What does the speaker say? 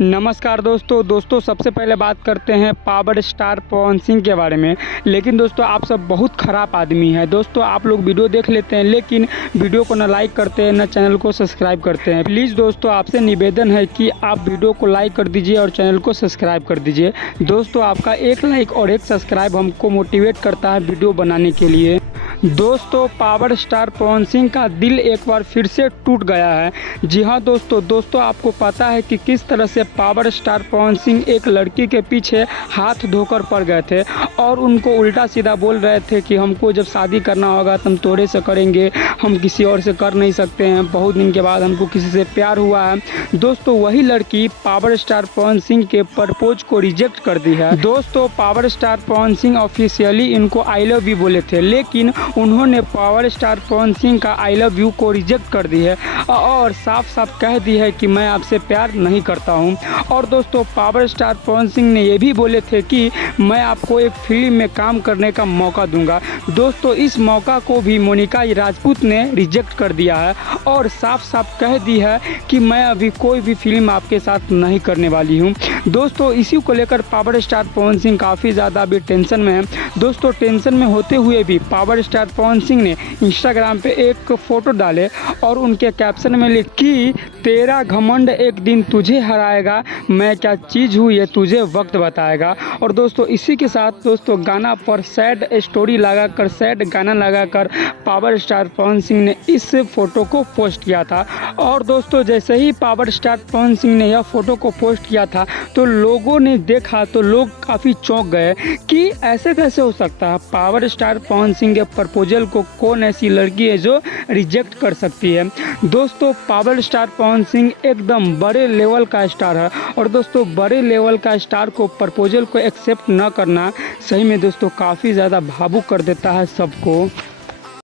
नमस्कार दोस्तों सबसे पहले बात करते हैं पावर स्टार पवन सिंह के बारे में। लेकिन दोस्तों आप सब बहुत ख़राब आदमी हैं। दोस्तों आप लोग वीडियो देख लेते हैं लेकिन वीडियो को ना लाइक करते हैं ना चैनल को सब्सक्राइब करते हैं। प्लीज़ दोस्तों आपसे निवेदन है कि आप वीडियो को लाइक कर दीजिए और चैनल को सब्सक्राइब कर दीजिए। दोस्तों आपका एक लाइक और एक सब्सक्राइब हमको मोटिवेट करता है वीडियो बनाने के लिए। दोस्तों पावर स्टार पवन सिंह का दिल एक बार फिर से टूट गया है। जी हाँ दोस्तों आपको पता है कि किस तरह से पावर स्टार पवन सिंह एक लड़की के पीछे हाथ धोकर पड़ गए थे और उनको उल्टा सीधा बोल रहे थे कि हमको जब शादी करना होगा तो हम तोरे से करेंगे, हम किसी और से कर नहीं सकते हैं, बहुत दिन के बाद हमको किसी से प्यार हुआ है। दोस्तों वही लड़की पावर स्टार पवन सिंह के प्रपोज को रिजेक्ट कर दी है। दोस्तों power star Pawan Singh officially इनको आई लव यू बोले थे लेकिन उन्होंने पावर स्टार पवन सिंह का आई लव यू को रिजेक्ट कर दी है और साफ साफ कह दी है कि मैं आपसे प्यार नहीं करता हूं। और दोस्तों पावर स्टार पवन सिंह ने ये भी बोले थे कि मैं आपको एक फिल्म में काम करने का मौका दूंगा। दोस्तों इस मौका को भी मोनिका राजपूत ने रिजेक्ट कर दिया है और साफ साफ कह दी है कि मैं अभी कोई भी फिल्म आपके साथ नहीं करने वाली हूँ। दोस्तों इसी को लेकर पावर स्टार पवन सिंह काफ़ी ज़्यादा अभी टेंशन में है। दोस्तों टेंशन में होते हुए भी पावर स्टार पवन सिंह ने इंस्टाग्राम पे एक फ़ोटो डाले और उनके कैप्शन में लिख कि तेरा घमंड एक दिन तुझे हराएगा, मैं क्या चीज़ हूँ ये तुझे वक्त बताएगा। और दोस्तों इसी के साथ दोस्तों गाना पर सैड स्टोरी लगाकर सैड गाना लगाकर पावर स्टार पवन सिंह ने इस फोटो को पोस्ट किया था। और दोस्तों जैसे ही पावर स्टार पवन सिंह ने यह फोटो को पोस्ट किया था तो लोगों ने देखा तो लोग काफ़ी चौंक गए कि ऐसे कैसे हो सकता है। पावर स्टार पवन सिंह के प्रपोजल को कौन ऐसी लड़की है जो रिजेक्ट कर सकती है। दोस्तों पावर स्टार पवन सिंह एकदम बड़े लेवल का स्टार है और दोस्तों बड़े लेवल का स्टार को प्रपोजल को एक्सेप्ट न करना सही में दोस्तों काफ़ी ज़्यादा भावुक कर देता है सबको।